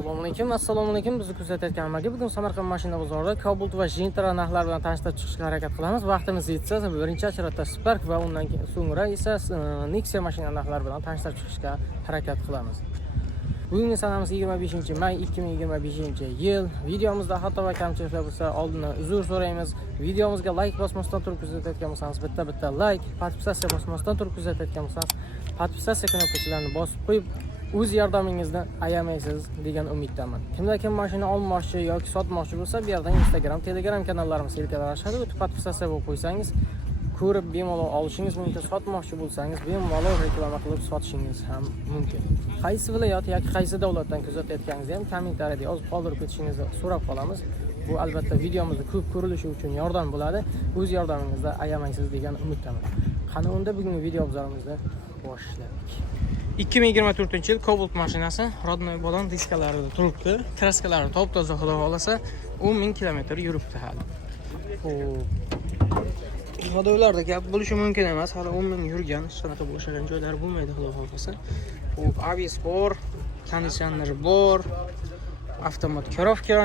Assalomu alaykum. Bizni kuzatayotganlarga bugun Samarqand mashina bozorida Cobalt va Gentra narxlari bilan tanishtirib chiqishga harakat qilamiz. Vaqtimiz yetsa, birinchi achirata Spark va undan so'ngra esa Nexia mashina narxlari bilan tanishtirib chiqishga harakat qilamiz. Bugungi sanamiz 25-may 2025-yil. Videomizda xato va kamchiliklar bo'lsa, oldindan uzr so'raymiz. Videomizga like bosmasdan turib kuzatayotgan bo'lsangiz, bitta like, podpisatsiya bosmasdan turib kuzatayotgan bo'lsangiz, podpisatsiya knopkasini bosib qo'yib, o'z yordamingizni ayamaysiz degan umiddaman. Kimda kim mashina olmoqchi yoki sotmoqchi bo'lsa, bu yerdan Instagram, Telegram kanallarimiz silkalashadi. O'tib podpisatsiya bo'lib qo'ysangiz, ko'rib bemalol olishingiz mumkin. Sotmoqchi bo'lsangiz, bemalol reklama qilib sotishingiz ham mumkin. Qaysi viloyat yoki qaysi davlatdan kuzatayotganingizni ham kommentariyada yozib qoldirib ketishingizni so'rab qolamiz. Bu albatta videomizni ko'p ko'rilishi uchun yordam bo'ladi. O'z yordamingizni ayamaysiz degan umiddaman. Qani unda bugungi video obzorimizni boshladik. 2024-yil Cobalt mashinasi rodnoy balon diskalarida turibdi. Kraskalari top-toza, xudo xolasa 10,000 kilometr yuribdi hali. Modellarda gap bo'lishi mumkin emas, hali 10,000 yurgan, shunaqa bo'shagan joylari bo'lmaydi, xudo xolasa. ABS bor, konditsioner bor, avtomat korovka.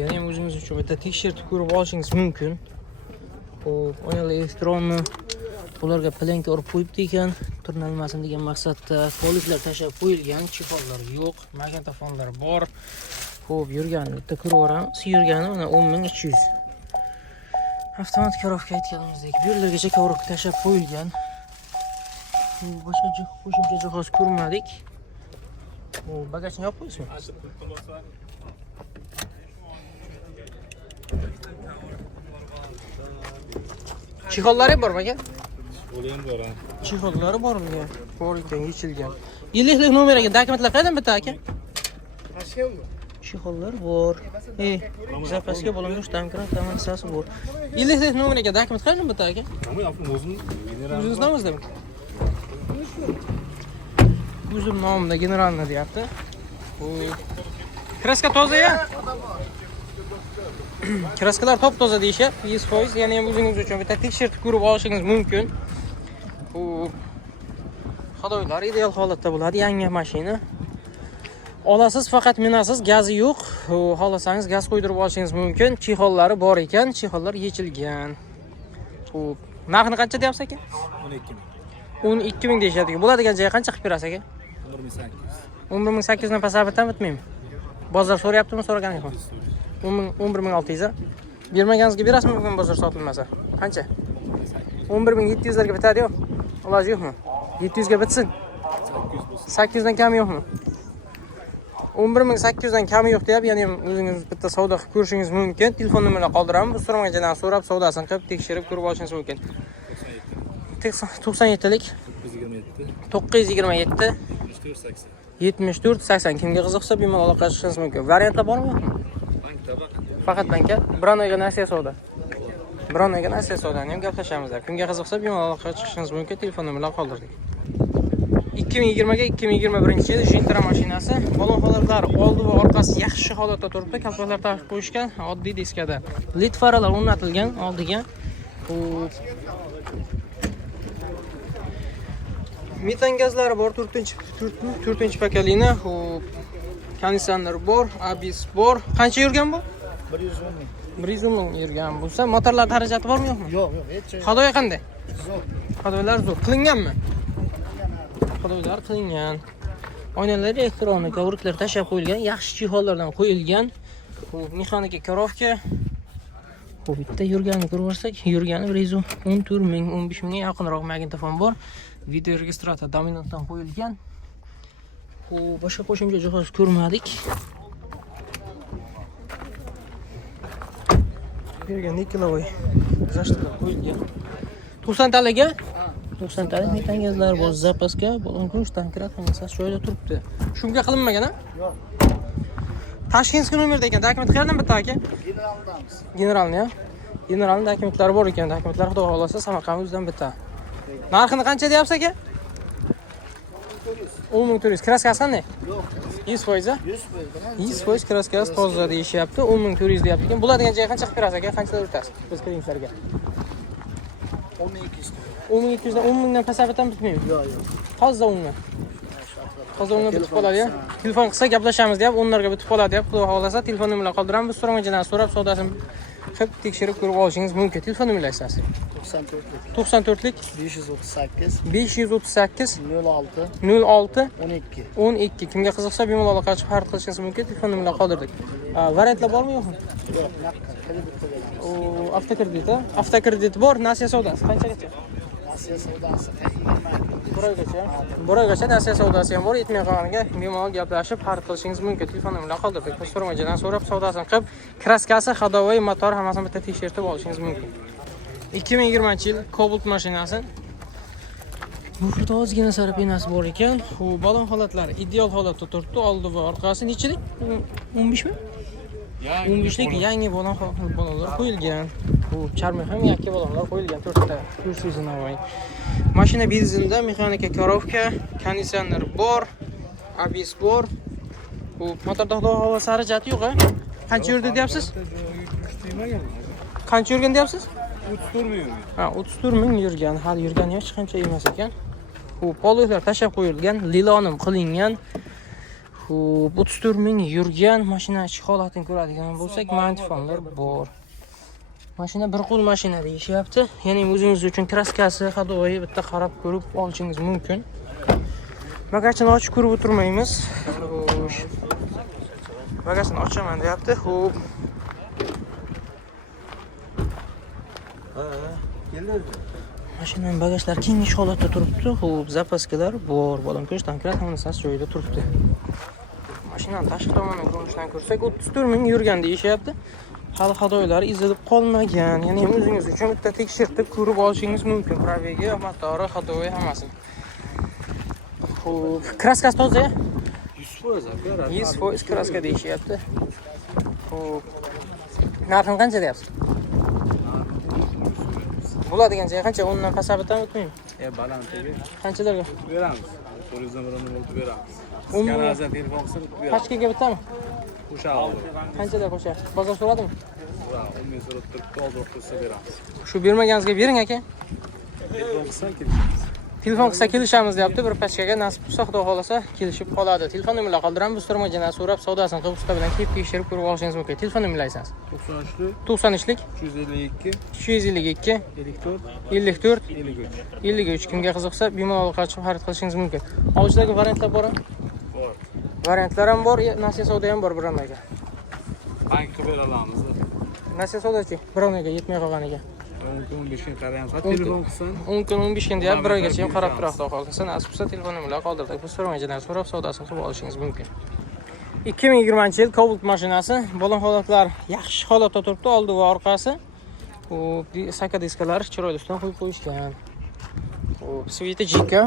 Yana ham o'zingiz uchun bitta tekshirib ko'rib olishingiz mumkin. Oynali elektronni ularga plenka urib qo'yibdi ekan, turnalmasin degan maqsadda. Polishlar tashab qo'yilgan, chexollar yo'q, magnitofonlar bor. Xo'p, yurgani bitta ko'rib o'ramiz. Yurgani mana 10,300. Avtomat korovka aytganimizdek, bu yerlargacha korovka tashab qo'yilgan. Boshqa qo'shimcha jihoz ko'rmadik. Bagajni yopib qo'yishmi? Chexollari bor aka? Bo'lim bor. Chexollari bormi? Bor ekan, yechilgan. Yillik nomeriga dokumentlar qayerdan bitta aka? Chexollar bor. Zapaska bo'linmish damkran komissiyasi bor. Yillik nomeriga dokument qayerdan bitta aka? O'zingiz nomingizmi? O'zim nomimda generalni deyapti. Kraska toza-ya? Kraskalar top-toza deyishyapti, 100%. Yana ham o'zingiz uchun bitta tekshirib ko'rib olishingiz mumkin. Bu xodoylar ideal holatda bo'ladi, yangi mashina. Olasiz, faqat minasiz, gazi yo'q. Xolasangiz gaz qo'ydirib olishingiz mumkin. Chexollari bor ekan, chexollar yechilgan. Xo'p, narxini qancha deyapsiz aka? 12,000 deyishadi. Bo'ladigan joyga qancha qilib berasiz aka? 11,800 dan pasabitdan bitmaymi? Bozor so'rayaptimi, so'raganingizmi? 11,600 a? Bermaganingizga berasizmi bugun bozor sotilmasa? Qancha? 11,700 larga bitadi-yu. Iloji yo'qmi? 700 ga bitsin. 800 dan kam yo'qmi? 11,800 dan kami yo'q deb, ya'ni o'zingiz bitta savdo qilib ko'rishingiz mumkin. Telefon nomerini qoldiramiz. Bu so'ramagan so'rab savdosini qilib tekshirib ko'rib olishingiz mumkin. 97lik 927 74 80. Kimga qiziqsa bemalol aloqa qilishingiz mumkin. Variantlar bormi yo'qmi? Faqat banka. Bironoyga nasiya savdo. Bironoyga nasiya savdoni ham gaplashamiz. Kimga qiziqsa bemalol aloqa chiqishingiz mumkin. Telefon nomerini qoldirdik. 2020 ga 2021-yil Gentra mashinasi. Balon holatlari oldi va orqasi yaxshi holatda turibdi. Kapotlar taqib qo'yishgan, oddiy diskada. LED faralar o'rnatilgan oldiga. Metan gazlari bor, 4-chi pakalina. Konditsioner bor, ABS bor. Qancha yurgan bu? 110 ming yurgan bo'lsa, motorlar darajati bormi yo'qmi? Yo'q, hech. Xodoy qanday? Zo'r. Xodoylar zo'r. Qilinganmi? Xodoylar qilingan. Oynalar elektronik, kovriklar tashab qo'yilgan, yaxshi chexollardan qo'yilgan. Bu mexanika korovka. Bu bitta yurganini ko'rib olsak, yurgani 114 ming, 15 mingga yaqinroq magnitofon bor. Video registrator dominantdan qo'yilgan. Boshqa qo'shimcha jihoz ko'rmadik. Yerga nikilovoy zashtilar qo'yilgan. 90 talaga? 90 talik metan gazlar bor, zapaska, balon kuch, tankrat hammasi joyida turibdi. Shunga qilinmagan-a? Yo'q. Tashkentskiy nomerda ekan, dokument qayerdan bitta aka? Generaldamiz. Generalni, ya? Generalning dokumentlari bor ekan, dokumentlar xudo xolasa Samarqand o'zidan bitta. Narxini qancha deyapsiz aka? 10,400. Kraskasi qanday? Yo'q. 100%, a? 100%. 100% kraskasi toza deyishyapti. 10,400 deyapti ekan. Bo'ladigan joyga qancha qilib berasiz aka? Qanchalar o'tasiz? Biz klientlarga. 1200 lira. 10200 dan 10 mingdan pasaytirib bitmaymi? Yo'q, yo'q. Toza unga. Toza unga bitib qoladi ya. Telefon qilsa gaplashamiz deb, o'nlarga bitib qoladi deb, xudo xolasa telefon nomerini qoldiramiz. Biz so'ramachidan so'rab, savdosini qilib tekshirib ko'rib olishingiz mumkin. Telefon nomeringizni aytasiz. 94lik 538 538 06 06 12. 12. Kimga qiziqsa bemalol aloqa qilib xarid qilishingiz mumkin. Telefon nomerini qoldirdik. Variantlar bormi yo'qmi? Yo'q, naqd kredit to'laymiz. O avtokredit, ha? Avtokredit bor, nasiya savdosi qanchagacha? Nasiya savdosi 20 Buragacha. Buragacha nasiya savdosi ham bor. Yetmay qolganiga bemalol gaplashib xarid qilishingiz mumkin. Telefon nomerini qoldirdik. Biz so'ramachidan so'rab savdosini qilib, kraskasi, ходовой, motor hammasini bitta tekshirib olishingiz mumkin. 2020-yil Cobalt mashinasi. Mufida ozgina sarapinasi bor ekan. U balon holatlari ideal holatda turibdi. Oldi va orqasi nechilik? 15 mi? 15lik yangi balonlar qo'yilgan. Bu charmi ham yakka balonlar qo'yilgan 4 ta. Kursiz navoy. Mashina benzinda, mexanika korovka, konditsioner bor, ABS bor. Bu motorda havo sarajati yo'q-a? Qancha yurdi deyapsiz? Qancha yurgan deyapsiz? 34 ming. Ha, 34 ming yurgan. Hali yurgani hech qancha emas ekan. Xo'p, politlar tashab qo'yilgan, lilonim qilingan. Xo'p, 34 ming yurgan. Mashina ichki holatini ko'radigan bo'lsak, magnifonlar bor. Mashina bir qo'l mashina deyishyapti. Ya'ni o'zingiz uchun kraskasi, ходовой bitta qarab ko'rib olishingiz mumkin. Bagajini ochib ko'rib o'tirmaymiz. Xo'sh. Bagajini ochaman deyapti. Xo'p. Mashinaning bagajlari kengish holatda turibdi. Xo'p, zapaskalar bor. Balon ko'rish tankrat hammasi joyida turibdi. Mashinaning tashqi tomonidan ko'rinishdan ko'rsak, 34 ming yurgan deyishyapti. Hali ходовойлari izilib qolmagan. Ya'ni o'zingiz uchun bitta tekshirib ko'rib olishingiz mumkin. Probegi, motori, ходовой hammasini. Xo'p, kraskasi toza. 100%. 100% kraska deyishyapti. Xo'p. Narxini qancha deyapsiz? Bo'ladigan joy qancha? 10 dan pasaytirib o'tmaymi? Balantiga Qanchalarga? beramiz. Turizm bilan o'tib beramiz. Umuman- Kanaldan telefon qilib beramiz. Pachkaga bitami? O'sha oldi. Qanchalar qo'shyapsiz? Bozor so'radimi? Va 10 ming so'rab turibdi, oldi qilsa beramiz. Shu bermaganingizga bering aka. Telefon qilsa kelishamiz. Telefon qilsa kelishamiz deyapti. Bir pachkaga nasib bo'lsa, xudo xolasa kelishib qoladi. Telefon nomerini qoldiramiz. Biz turmajidan so'rab, savdosini qilib usta bilan kelib tekshirib ko'rib olishingiz mumkin. Telefon nomerini aytsangiz. 93 93lik 352 252 54 54 53. 53. Kimga qiziqsa, bemalol qachib xarid qilishingiz mumkin. Olishlardagi variantlar bormi? Bor. Variantlar ham bor, nasiya savdo ham bor bironaga. Bank qilib bera olamiz. Nasiya savdochi bironaga yetmay qolganiga. 15 kun qarayamiz. Telefon qilsan 10 kun 15 kun deyap, bir oygacha ham qarab turadi qolsa. Nasib bo'lsa telefon nomerini qoldirdik. Biz so'ramachidan so'rab savdosini qilib olishingiz mumkin. 2020-yil Cobalt mashinasi, balon holatlari yaxshi holatda turibdi, oldi va orqasi. U saka diskalari chiroyli ustidan qo'yib qo'yishgan. Xo'p, sveti jika.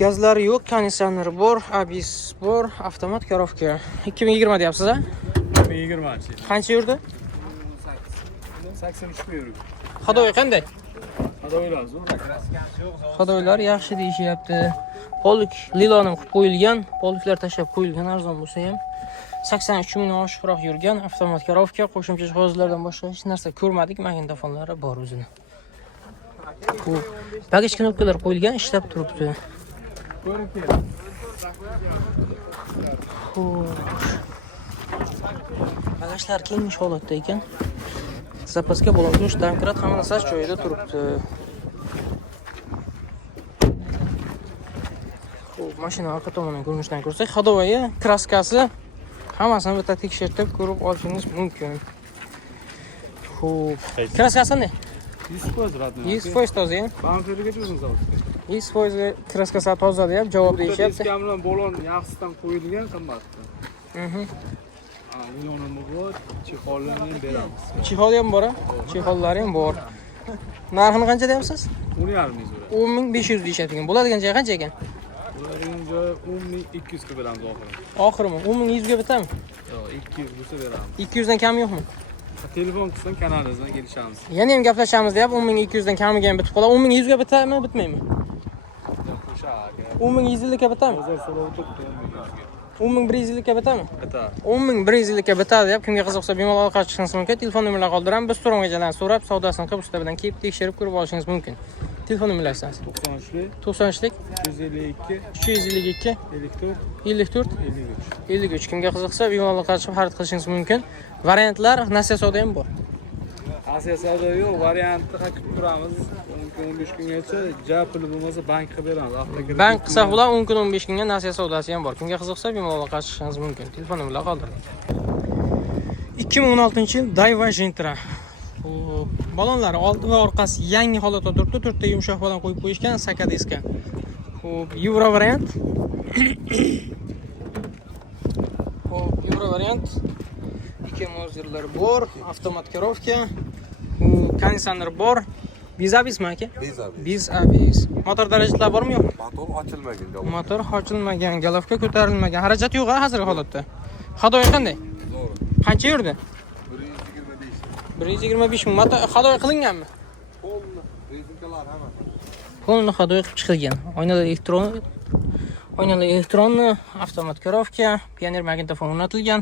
Gazlari yo'q, konditsioneri bor, ABS bor, avtomat korovka. 2020 deyapsiz, ha? 20-chi. Qancha yurdi? 83 ming euro. Ходовой qanday? Ходовойлар zo'r. Ходовойлар yaxshi deyishyapti. Polik lilonim qilib qo'yilgan, poliklar tashab qo'yilgan, arzon bo'lsa ham 83 mingdan oshiqroq yurgan, avtomat korovka, qo'shimcha jihozlardan boshqa hech narsa ko'rmadik, magnitofonlari bor o'zini. Bu bagaj knopkalar qo'yilgan, ishlab turibdi. Bagajlar kengish holatda ekan. Zapaska balon go'sht, domkrat hamma narsa joyida turibdi. Xo'p, mashina orqa tomonidan ko'rinishdan ko'rsak, ходовой, kraskasi hammasini bitta tekshirib ko'rib olishingiz mumkin. Xo'p, kraskasi qanday? 100% radni. 100% toza, ya. Bampergacha o'zimiz oldik. 100% kraskasi toza deb javob deyishyapti. Diskam bilan balon yaxshisidan qo'yilgan qimmatda. Millionimiz bor, chexollarni beramiz. Chexol ham bor, chehollari ham bor. Narxini qancha deyapsiz? 10,5 ming so'ra. 10500 deyishyapti. Bo'ladigan joy qancha ekan? Ularning joyi 10,200 ga beramiz oxiri. Oxirimi? 10100 ga bitami? Yo'q, 200 bo'lsa beramiz. 200 dan kam yo'qmi? Telefon qilsang kanalingizdan kelishamiz. Yana ham gaplashamiz deyap, 10200 dan kamiga ham bitib qoladi. 10100 ga bitami, bitmaymi? Qo'sha aka. 10100 ga bitami? Bozor so'rab turibdi. 10.150 ga bitami? Bitar. 10.150 ga bitadi deb kimga qiziqsa bemalol aloqa qilishingiz mumkin. Telefon nomerlarini qoldiramiz. Biz so'ramagan so'rab, savdosini qilib usta bilan kelib tekshirib ko'rib olishingiz mumkin. Telefon nomerlaringiz 93lik 93lik 252 252 54 54 53. 53 kimga qiziqsa bemalol aloqa qilib xarid qilishingiz mumkin. Variantlar Nasiya savdo ham bor. Asiya savdo yo'q, variantni qilib turamiz. 15 kungacha ja puli bo'lmasa bank qilib beramiz. Bank qilsa bular 10 kun 15 kunga Nasiya savdosi ham bor. Kimga qiziqsa bemalol aloqa qilishingiz mumkin. Telefon nomerlarini qoldiring. 2016-yil Daiwa Gentra. Balonlari oldi va orqasi yangi holatda turibdi. 4 ta yumshoq balon qo'yib qo'yishgan sakadiska. Xo'p, Euro variant. Xo'p, Euro variant. Ikki mozirlar bor, avtomat korovka, konditsioner bor. Bizabismi aka? Bizabis. Motor darajalar bormi yo'q? Motor ochilmagan. Motor ochilmagan, galovka ko'tarilmagan. Xarajat yo'q hozirgi holatda. Hadoy qanday? To'g'ri. Qancha yurdi? 125. 125 ming. Motor hadoy qilinganmi? Polni, rezinkalar hammasi. Polni hadoy qilib chiqilgan. Oynalar elektron, avtomat korovka, pioner magnitofon o'rnatilgan,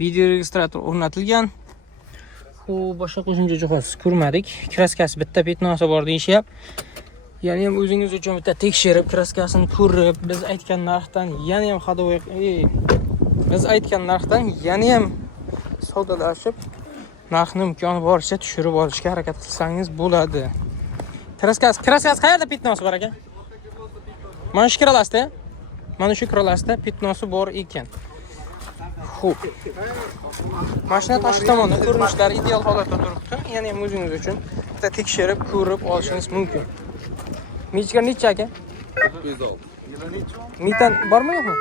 video registrator o'rnatilgan. U boshqa qo'shimcha jihoz ko'rmadik. Kraskasi bitta petnosi bor deyishyapti. Ya'ni ham o'zingiz uchun bitta tekshirib, kraskasini ko'rib, biz aytgan narxdan yana ham hadoy yana ham savdolashib, narxni imkoni boricha tushirib olishga harakat qilsangiz bo'ladi. Kraskasi qayerda petnosi bor aka? Mana shu kralasda. Mana shu kralasda petnosi bor ekan. Xo'p. Mashina tashqi tomonda ko'rinishlari ideal holatda turibdi. Ya'ni ham o'zingiz uchun bitta tekshirib, ko'rib olishingiz mumkin. Michga necha aka? 906. Metan bormi yo'qmi?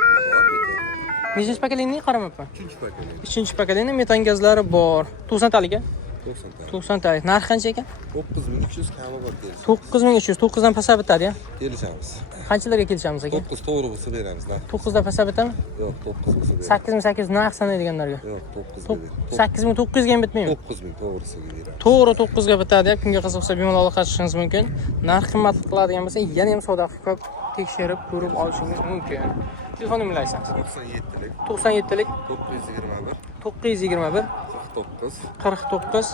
Nechinchi pokoleniya qaramapman? 3-pokoleniya. 3-pokoleniya metan gazlari bor. 90 talik a? 90 talik. Narxi qancha ekan? 9300 kami bor deysiz. 9300, 9 dan pasab bitadi ya. Kelishamiz. Qanchalarga kelishamiz aka? 9 to'g'ri bo'lsa beramiz. 9 dan pasab bitami? Yo'q, 9 bo'lsa beramiz. 8800 narx sanaydiganlarga. Yo'q, 9 beramiz. 8900 ga ham bitmaymi? 9000 to'g'risiga beramiz. To'g'ri 9 ga bitadi. Kimga qiziqsa bemalol aloqa qilishingiz mumkin. Narx qimmat qiladigan bo'lsa, yana ham savdo qilib tekshirib ko'rib olishingiz mumkin. Telefon nomeringizni aytsangiz. 97lik 97lik 921 921 49 49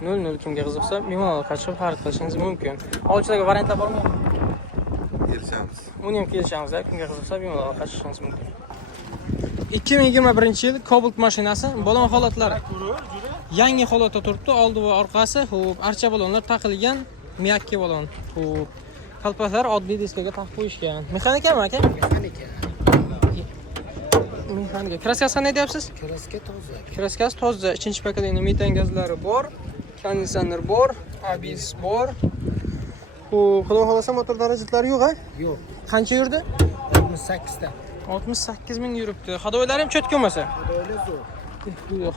00 kimga qiziqsa bemalol aloqa qilib xarid qilishingiz mumkin. Olchilarga variantlar bormi? kelishamiz. Uni ham kelishamiz. Kimga qiziqsa bemalol aloqa qilishingiz mumkin. 2021-yil Cobalt mashinasi balon holatlari. Yangi holatda turibdi, oldi va orqasi. Xo'p, archa balonlar taqilgan, miyakki balon. Xo'p, qalpoqlar oddiy diskaga taqib qo'yishgan. Mexanikami aka? Mexanika. Kraskasi qanday deyapsiz? Kraskasi toza. 2-pokoleniya metan gazlari bor, konditsioner bor, ABS bor. Xo'p, xudo xolasa motor darajatlari yo'q, a? Yo'q. Qancha yurdi? 68 ta. 68 ming yuribdi. Hadoylari ham cho'tka bo'lmasa.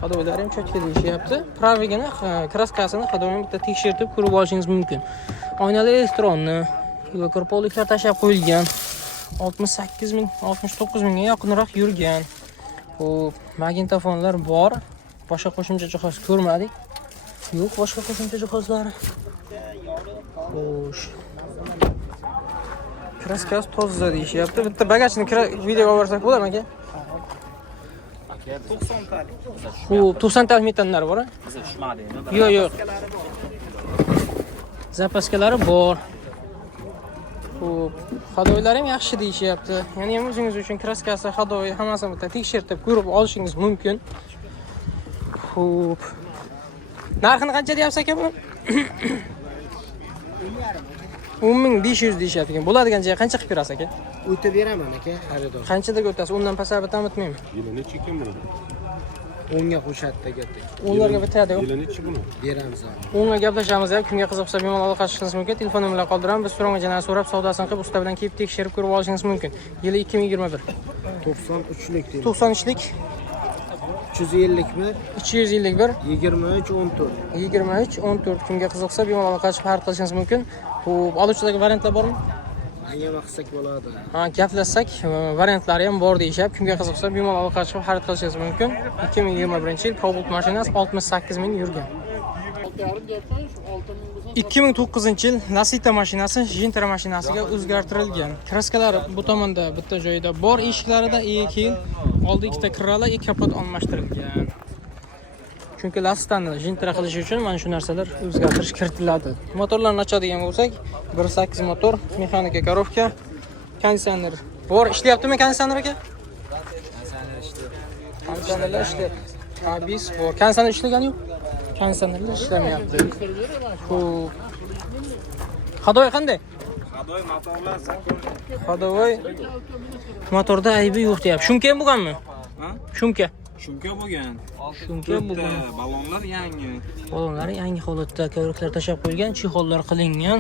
Hadoylari ham cho'tka deyishyapti. Pravigini, kraskasini hadoyini bitta tekshirib ko'rib olishingiz mumkin. Oynalar elektronli, korpoliklar tashab qo'yilgan. 68 ming, 69 mingga yaqinroq yurgan. Xo'p, magnitofonlar bor. Boshqa qo'shimcha jihoz ko'rmadik. Yo'q, boshqa qo'shimcha jihozlari. Xo'sh. Kraskasi toza deyishyapti. Bitta bagajni videoga olsak bo'ladimi aka? 90 talik. Xo'p, 90 talik metanlar bor-a? Tushmadi endi. Yo'q. Zapaskalari bor. Xo'p, hadoylari ham yaxshi deyishyapti. Ya'ni ham o'zingiz uchun kraskasi, hadoyi hammasini bitta tekshirib ko'rib olishingiz mumkin. Xo'p. Narxini qancha deyapsiz aka bu? 10500 deyishyapti ekan. Bo'ladigan joyga qancha qilib berasiz aka? O'tib beraman aka, xaridor. Qanchalarga o'tasiz? Undan pasab bitami? Yili necha ekan buni? 10 ga qo'shadi gapda. Ularga bitadi. Yili necha buni? Beramiz. Unga gaplashamiz ham. Kimga qiziqsa bemalol aloqa qilishingiz mumkin. Telefon nomerlarini qoldiramiz. Biz so'ramagan so'rab savdosini qilib usta bilan kelib tekshirib ko'rib olishingiz mumkin. Yili 2021. 93lik deydi. 93lik 350 351 23 14. 23 14 kimga qiziqsa bemalol aloqa qilib xarid qilishingiz mumkin. Xo'p, oluvchilarga variantlar bormi? Anga qilsak bo'ladi. Ha, gaplashsak, variantlari ham bor deyishib, kimga qiziqsa bemalol aloqa qilib xarid qilishingiz mumkin. 2021-yil Cobalt mashinasi 68 ming yurgan. 6,5 gapman, shu 6 ming bo'lsa 2009-yil Lacetti mashinasi Gentra mashinasiga o'zgartirilgan. Kraskalari bu tomonda bitta joyda bor, eshiklarida keyin oldi ikkita kirrala, ikki kapot almashtirilgan. Chunki Lacettini Gentra qilish uchun mana shu narsalar o'zgartirish kiritiladi. Motorlarni ochadigan bo'lsak, 1.8 motor, mexanika korobka, konditsioner bor. Ishlayaptimi konditsioner aka? Konditsionerlar ishlayapti. Abis bor. Konditsioner ishlagani yo'q? Konditsionerlar ishlamayapti. Xo'p. Hadoy qanday? Hadoy motorlar zakon. Hadoy motorda aybi yo'q deyapti. Shumka bo'lganmi? Ha? Shumka. Shumka bo'lgan. Shumka bo'lgan. Balonlar yangi. Balonlari yangi holatda, ko'riklar tashab qo'yilgan, chexollar qilingan.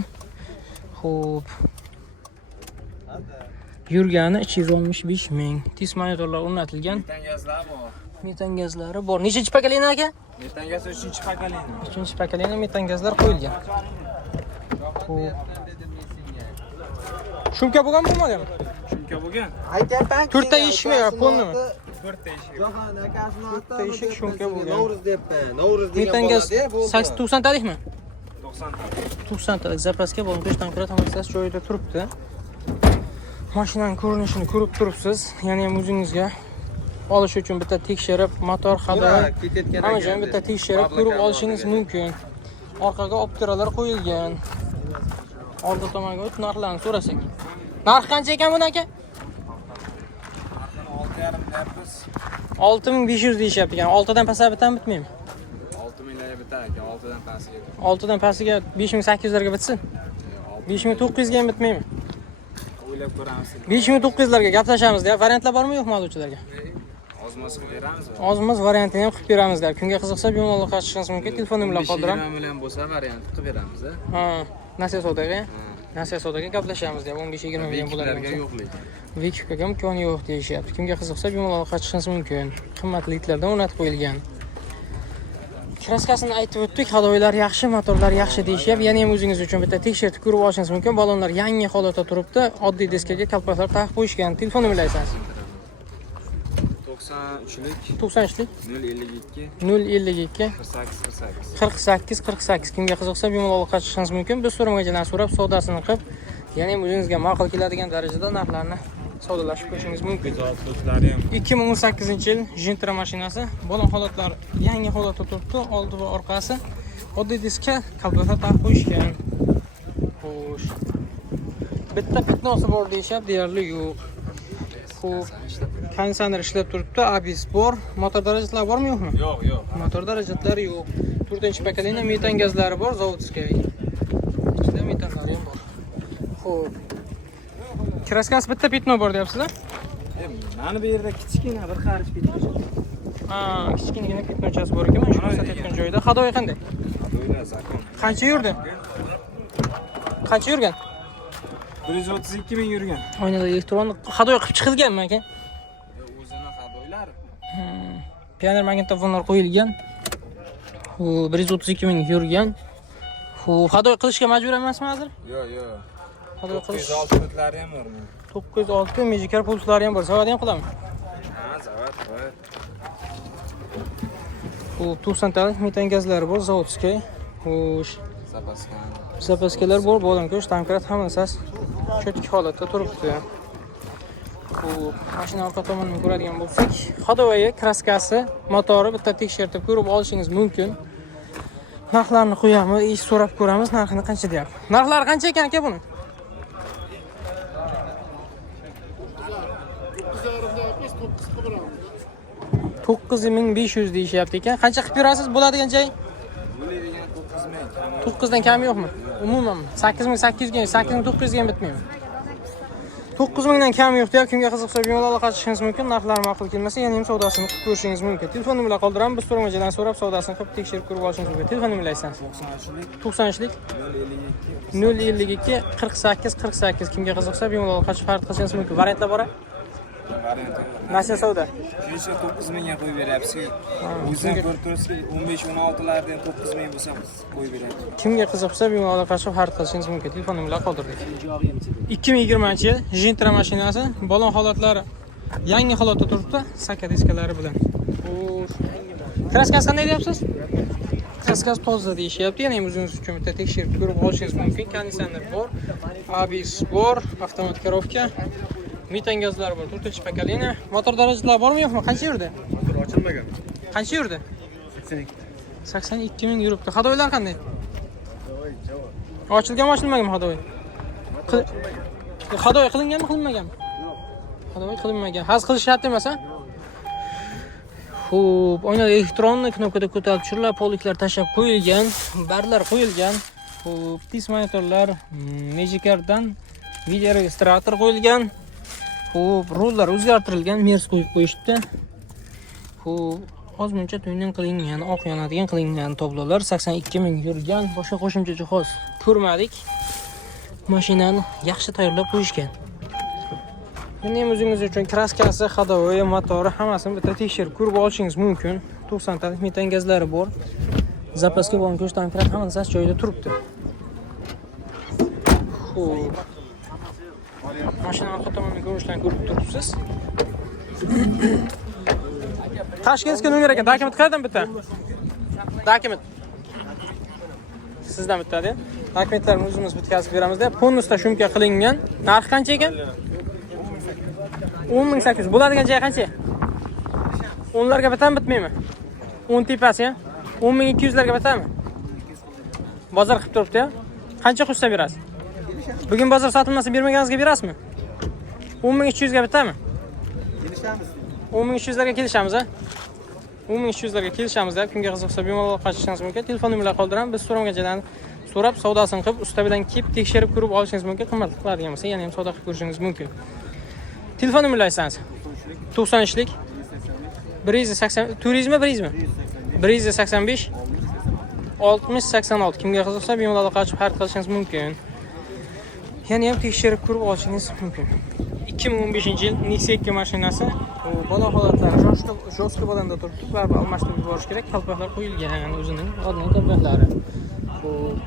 Xo'p. Yurgani 265 ming. Tis monitorlar o'rnatilgan. Metan gazlar bor. Metan gazlari bor. Nechinchi pokoleniya aka? Metan gaz 3-pokoleniya. 3-pokoleniya metan gazlar qo'yilgan. Xo'p. Shumka bo'lgan bo'lmagan? Shumka bo'lgan. To'rtta eshikmi yo, ponnimi? 4ta eshik. To'rtta eshik shumka bo'lgan. Novruz Metan gaz 90 talikmi? 90 ta. 90 talik zapaska bo'lgan. 5 tankrat hammasi joyida turibdi. Mashinaning ko'rinishini ko'rib turibsiz. Ya'ni ham o'zingizga olish uchun bitta tekshirib, motor hadoy hamma joyini bitta tekshirib ko'rib olishingiz mumkin. Orqaga optiralar qo'yilgan. Oldi tomonga o'tib narxlarni so'rasak. Narx qancha ekan buni aka? 6,5 deyapmiz. 6500 deyishyapti ekan. 6 dan pasab bitam bitmaymi? 6 minglarga bitar ekan, 6 dan pastiga. 6 dan pastiga 5800 larga bitsin. 5900 ga ham bitmaymi? O'ylab ko'ramiz. 5900 larga gaplashamiz deya. Variantlar bormi yo'qmi oluvchilarga? Ozmas qilib beramiz. Ozimiz variantini ham qilib beramiz der. Kimga qiziqsa bemalol chiqishingiz mumkin. Telefon bilan qoldiraman. 15 bilan bo'lsa variant qilib beramiz. Ha, Nasiya savdoga. Nasiya savdoga gaplashamiz der. 15-20 million bo'ladi. yo'q lekin. Vikipga imkoni yo'q deyishyapti. Kimga qiziqsa bemalol chiqishingiz mumkin. Qimmatli itlardan o'rnatib qo'yilgan. Kraskasini aytib o'tdik, hadoylar yaxshi, motorlar yaxshi deyishyapti. Yana ham o'zingiz uchun bitta tekshirib ko'rib olishingiz mumkin. Balonlar yangi holatda turibdi. Oddiy diskaga kalpaklar taqib qo'yishgan. Telefonni bilaysiz. 93lik 93lik 052 052 48 48. Kimga qiziqsa bemalol chiqishingiz mumkin. Biz so'ramagan so'rab savdosini qilib, yana ham o'zingizga ma'qul keladigan darajada narxlarni savdolashib ko'rishingiz mumkin. Do'stlari ham 2018-yil Gentra mashinasi. Balon holatlari yangi holatda turibdi. Oldi va orqasi oddiy diskka kalpaklar taqib qo'yishgan. Xo'sh. Bitta fitnosi bor deyishyapti, deyarli yo'q. Xo'p. Konditsioner ishlab turibdi, abis bor. Motor darajatlari bormi yo'qmi? yo'q. Motor darajatlari yo'q. 4-pokoleniya metan gazlari bor, zavodskiy. Ichida metanlari ham bor. Xo'p. Kraskasi bitta pitno bor deyapsiz-a? Mana bu yerda kichkina bir xarij bitmocha. Ha, kichkinagina pitnochasi bor ekan. Mana shu ko'rsatayotgan joyda. Hadoy qanday? Hadoylar zakon. Qancha yurdi? Qancha yurgan? 132 ming yurgan. Oynada elektron hadoy qilib chiqilganmi aka? O'zini hadoylari. Pioner magnitofonlar qo'yilgan. 132 ming yurgan. Hadoy qilishga majbur emasmi hozir? Yo'q. Hadoy qilish 906 putlari ham bor. 906 Magicar pulslari ham bor. Zavod ham qilaman. Ha, zavod. 90 talik metan gazlari bor, zavodskiy. Xo'sh. Zapaskan. Zapaskalar bor, bo'lan ko'sh, tankrat hammasi cho'tki holatda turibdi. Mashina orqa tomonidan ko'radigan bo'lsak, Hadoy kraskasi, motori bitta tekshirib ko'rib olishingiz mumkin. Narxlarni qo'yamiz, ish so'rab ko'ramiz, narxini qancha deyapti. Narxlari qancha ekan aka buni? 9500 deyishyapti ekan. Qancha qilib berasiz bo'ladigan joy? Bo'ladigan 9 ming. 9 dan kam yo'qmi? Umuman 8800 ga, 8900 ga ham bitmaymi? 9000 dan kam yo'q deyapti. Kimga qiziqsa bemalol chiqishingiz mumkin. Narxlar ma'qul kelmasa, yana ham savdosini qilib ko'rishingiz mumkin. Telefonni bilan qoldiramiz. Biz so'ramachidan so'rab savdosini qilib tekshirib ko'rib olishingiz mumkin. Telefonni bilan aytsangiz. 90lik 052 48 48. Kimga qiziqsa bemalol farq qilishingiz mumkin. Variantlar bor-a? Variant. Nasiya savdo. Kecha 9 mingga qo'yib beryapsiz. O'zing ko'rib turibsiz, 15-16lardan 9 ming bo'lsa qo'yib beryapsiz. Kimga qiziqsa bemalol farq qilishingiz mumkin. Telefonni bilan qoldirdik. 2020-yil Gentra mashinasi, balon holatlari yangi holatda turibdi, saka diskalari bilan. Kraskasi qanday deyapsiz? kraskasi toza deyishyapti. Yana ham o'zingiz uchun bitta tekshirib ko'rib olishingiz mumkin. Konditsioner bor, ABS bor, avtomat korovka, metan gazlari bor, 4-chi pokoleniya. Motor darajalari bormi yo'qmi? Qancha yurdi? Ochilmagan. Qancha yurdi? 82. 82 ming yuribdi. Hadoylar qanday? Ochilganmi, ochilmaganmi hadoy? Hadoy qilinganmi, qilinmaganmi? Hadoy qilinmagan. Haz qilish shart emas, ha? Xo'p, oynalar elektronniy knopkada ko'tarib tushiriladi, poliklar tashab qo'yilgan, barlar qo'yilgan. Xo'p, tis monitorlar, Magicard'dan video registrator qo'yilgan. Xo'p, rullar o'zgartirilgan, mers qo'yib qo'yishdi. Xo'p, ozmuncha tuning qilingan, oq yonadigan qilingan tablolar 82 ming yurgan. Boshqa qo'shimcha jihoz ko'rmadik. Mashinani yaxshi tayyorlab qo'yishgan. Endi ham o'zingiz uchun kraskasi, ходовой, motori hammasini bitta tekshirib ko'rib olishingiz mumkin. 90 ta metan gazlari bor. Zapaska bo'lgan go'sht tanklar hammasi joyida turibdi. Xo'p. Mashinani orqa tomonidan ko'rinishdan ko'rib turibsiz. Tashkentga nomer ekan. Dokument qayerdan bitta? Dokument. Sizdan bitta-da. Dokumentlarni o'zimiz bitkazib beramiz-da. Bonusda shumka qilingan. Narxi qancha ekan? 10.800. Bo'ladigan joyi qancha? 10 larga bitami, bitmaymi? 10 tepasi-ya. 10.200 larga bitami? Bozor qilib turibdi-ya. Qancha qo'shsa berasiz? Bugun bozor sotilmasa bermaganingizga berasizmi? 10.300 ga bitami? Kelishamiz. 10.300 larga kelishamiz, ha? 10.300 larga kelishamiz-da. Kimga qiziqsa bemalol qashishingiz mumkin. Telefon nomerlarini qoldiraman. Biz so'ramagan joydan so'rab, savdosini qilib, usta bilan kelib tekshirib ko'rib olishingiz mumkin. Qimmat qiladigan bo'lsa, yana ham savdo qilib ko'rishingiz mumkin. Telefon nomerlaringiz aytsangiz. 90'lik 180 turizmi 185 60-86. Kimga qiziqsa bemalol qochib xarid qilishingiz mumkin. Yana ham tekshirib ko'rib olishingiz mumkin. 2015-yil Nexia 2 mashinasi bola holatlari jo'shqi bo'landa turibdi. Baribir almashtirib yuborish kerak. Qalpoqlar qo'yilgan o'zining oddiy qalpoqlari. Xo'p.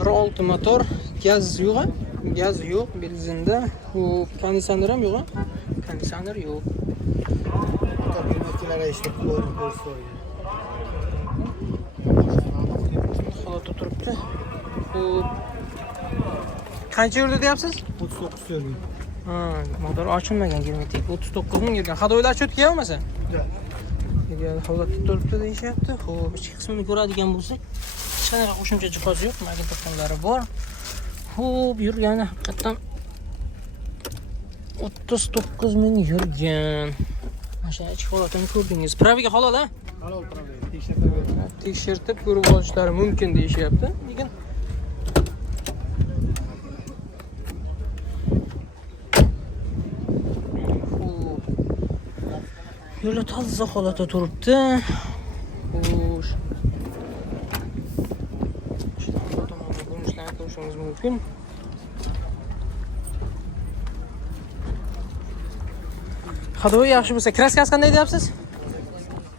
1.6 motor, gaz yo'q. Gaz yo'q, benzinda. Xo'p, konditsioner ham yo'q. Konditsioner yo'q. Kabinachilara ishlab qo'yilgan. Holatda turibdi. Xo'p. Qancha yurdi deyapsiz? 39 yurgan. Ha, motor ochilmagan germetik. 39 ming yurgan. Hadoylar cho'tga bo'lmasa? Yo'q. Degan holatda turibdi deyishyapti. Xo'p, ichki qismini ko'radigan bo'lsak, hech qanaqa qo'shimcha jihoz yo'q, magnitofonlari bor. Xo'p, yurgani haqiqatan 39 ming yurgan. Mashina ichki holatini ko'rdingiz. Praviga halol, ha? Halol pravda. Tekshirib ko'rib olishlari mumkin deyishyapti. Lekin yo'li toza holatda turibdi. Xo'sh. Ko'rishingiz mumkin. Hadoy yaxshi bo'lsa, kraskasi qanday deyapsiz?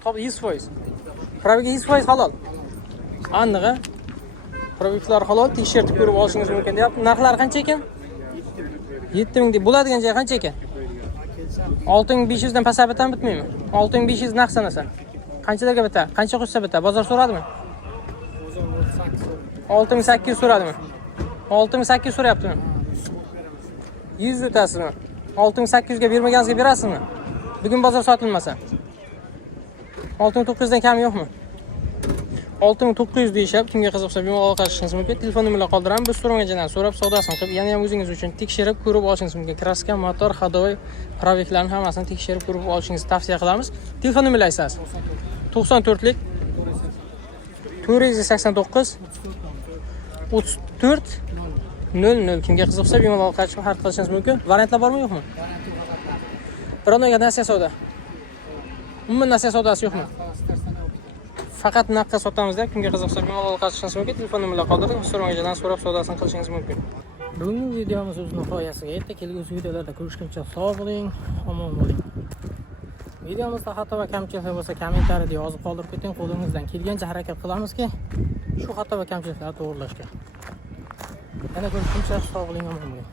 Top 100%. Praviga 100% halol. Aniq-a? Praviklar halol, tekshirib ko'rib olishingiz mumkin deyapti. Narxlari qancha ekan? 7000 deb bo'ladigan joy qancha ekan? 6500 dan pasab bitam bitmaymi? 6500 naqd sanasa. Qanchalarga bitar? Qancha qo'shsa bitar? Bozor so'radimi? 6800 so'radimi? 6800 so'rayaptimi? 100 o'tasizmi? 6800 ga bermaganingizga berasizmi? Bugun bozor sotilmasa. 6900 dan kam yo'qmi? 6900 deyishib, kimga qiziqsa bemalol qilishingiz mumkin. Telefon nomerlarini qoldiraman. Biz so'ragan joydan so'rab savdosini qilib, yana ham o'zingiz uchun tekshirib ko'rib olishingiz mumkin. Kraska, motor, ходовой, praviklarni hammasini tekshirib ko'rib olishingizni tavsiya qilamiz. Telefon nomerlaringiz aytasiz. 94lik 489 34 00. Kimga qiziqsa bemalol qachib xarid qilishingiz mumkin. Variantlar bormi yo'qmi? Bironoga nasiya savdo. Umuman nasiya savdosi yo'qmi? Faqat naqdga sotamiz deb, kimga qiziqsa bemalol qilishingiz mumkin. Telefon nomerlarini qoldirib, so'ragan joydan so'rab savdosini qilishingiz mumkin. Bugungi videomiz o'z nihoyasiga yetdi. Kelgusi videolarda ko'rishguncha sog' bo'ling, omon bo'ling. Videomizda xato va kamchiliklar bo'lsa, kommentariyada yozib qoldirib keting. Qo'limizdan kelgancha harakat qilamizki, shu xato va kamchiliklarni to'g'rilashga. Yana ko'rishguncha sog' bo'ling, omon bo'ling.